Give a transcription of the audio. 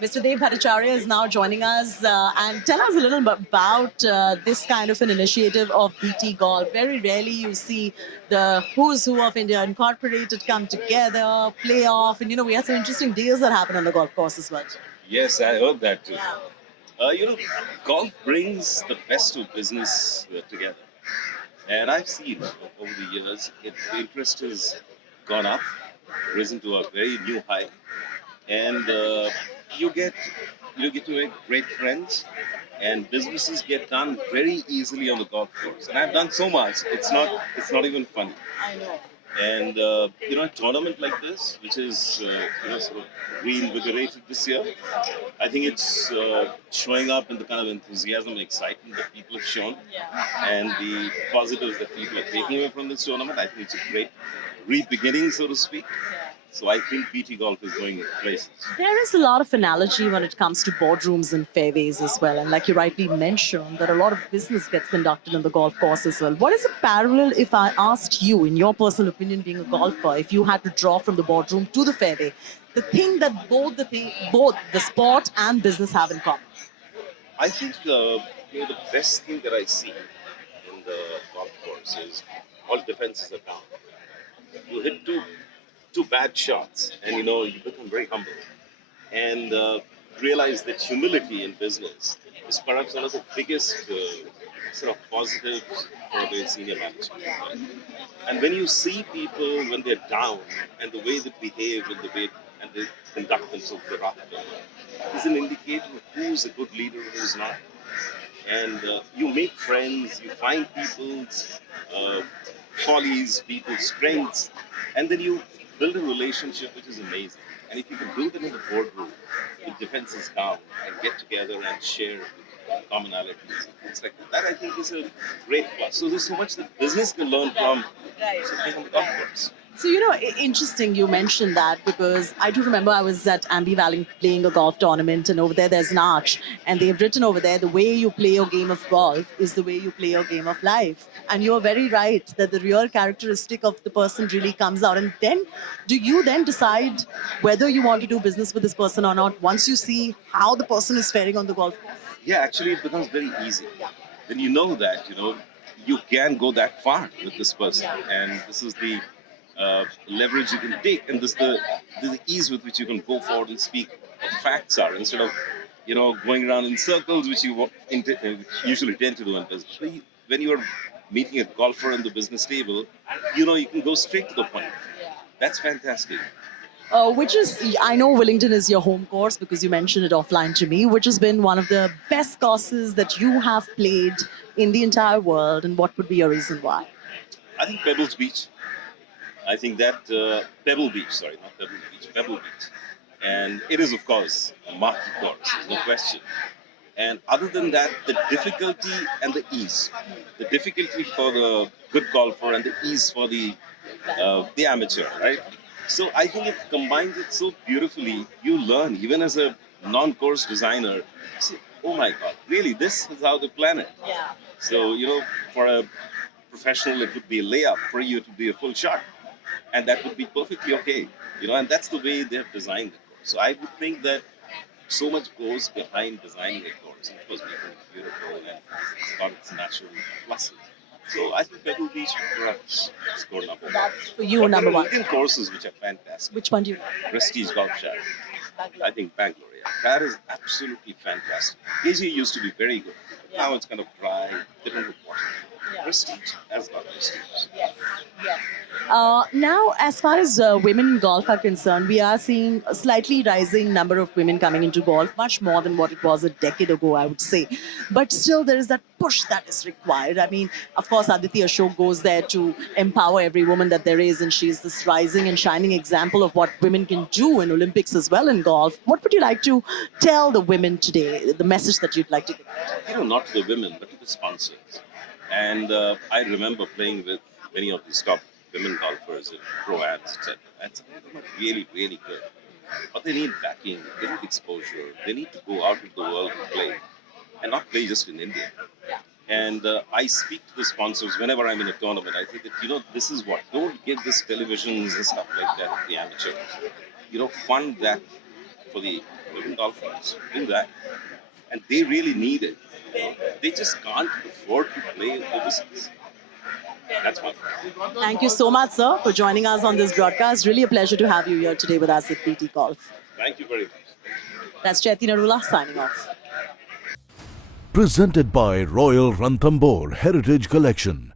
Mr. Dev Bhattacharya is now joining us and tell us a little bit about this kind of an initiative of BT Golf. Very rarely you see the who's who of India Incorporated come together, play off, and we have some interesting deals that happen on the golf course as well. Yes, I heard that too. Golf brings the best of business together. And I've seen over the years, the interest has gone up, risen to a very new high. And you get you get to make great friends, and businesses get done very easily on the golf course. And I've done so much, it's not even funny. I know. And a tournament like this, which is sort of reinvigorated this year, I think it's showing up in the kind of enthusiasm and excitement that people have shown, and the positives that people are taking away from this tournament. I think it's a great re-beginning, so to speak. So I think BT Golf is going places. There is a lot of analogy when it comes to boardrooms and fairways as well. And like you rightly mentioned, that a lot of business gets conducted on the golf course as well. What is the parallel if I asked you, in your personal opinion, being a golfer, if you had to draw from the boardroom to the fairway, the thing that both the sport and business have in common? I think the best thing that I see in the golf course is all defenses are down. You hit two bad shots, and you become very humble and realize that humility in business is perhaps one of the biggest sort of positives for a senior manager. And when you see people when they're down and the way they behave and the way and they conduct themselves thereafter is an indicator of who's a good leader and who's not. And you make friends, you find people's follies, people's strengths, and then you build a relationship which is amazing. And if you can build it in the boardroom with defenses down and get together and share commonalities, things like that, I think is a great plus. So there's so much that business can learn from something on the golf course. So, interesting you mentioned that because I do remember I was at Ambi Valley playing a golf tournament, and over there's an arch, and they've written over there the way you play your game of golf is the way you play your game of life. And you're very right that the real characteristic of the person really comes out. And then, do you then decide whether you want to do business with this person or not once you see how the person is faring on the golf course? Yeah, actually, it becomes very easy. Then you can go that far with this person, and this is the leverage you can take, and this is the ease with which you can go forward and speak what facts are instead of going around in circles, which you usually tend to do in business. When you are meeting a golfer on the business table, you can go straight to the point. That's fantastic. Which is, I know Wellington is your home course because you mentioned it offline to me, which has been one of the best courses that you have played in the entire world. And what would be your reason why? I think Pebbles Beach. I think that Pebble Beach, sorry, not Pebble Beach, Pebble Beach. And it is, of course, a market course, there's no question. And other than that, the difficulty and the ease. The difficulty for the good golfer and the ease for the amateur, right? So I think it combines it so beautifully. You learn, even as a non-course designer, you say, oh my God, really, this is how they plan it. Yeah. So, for a professional, it would be a layup. For you, it would be a full shot. And that would be perfectly okay. And that's the way they've designed the course. So I would think that so much goes behind designing a course. And of course, making it beautiful and it's got its natural pluses. So I think Pebble Beach would perhaps score number one. That's for you, But number there are one. Indian courses which are fantastic. Which one do you Prestige Golf Shack. I think Bangalore, yeah. That is absolutely fantastic. KG used to be very good. Now it's kind of dry, different with water. Prestige has got prestige. Yes, yes. Now, as far as women in golf are concerned, we are seeing a slightly rising number of women coming into golf, much more than what it was a decade ago, I would say. But still, there is that push that is required. I mean, of course, Aditi Ashok goes there to empower every woman that there is, and she's this rising and shining example of what women can do in Olympics as well in golf. What would you like to tell the women today, the message that you'd like to give? Not to the women, but to the sponsors. And I remember playing with many of these top women golfers in pro-ams, etc. And some of them are really, really good. But they need backing, they need exposure, they need to go out into the world and play. And not play just in India. And I speak to the sponsors whenever I'm in a tournament. I say that, this is what, don't give this televisions and stuff like that to the amateurs. Fund that for the American golfers do that, and they really need it. You know? They just can't afford to play overseas. That's my point. Thank you so much, sir, for joining us on this broadcast. Really a pleasure to have you here today with us at PT Golf. Thank you very much. That's Chaiti Narula signing off. Presented by Royal Ranthambore Heritage Collection,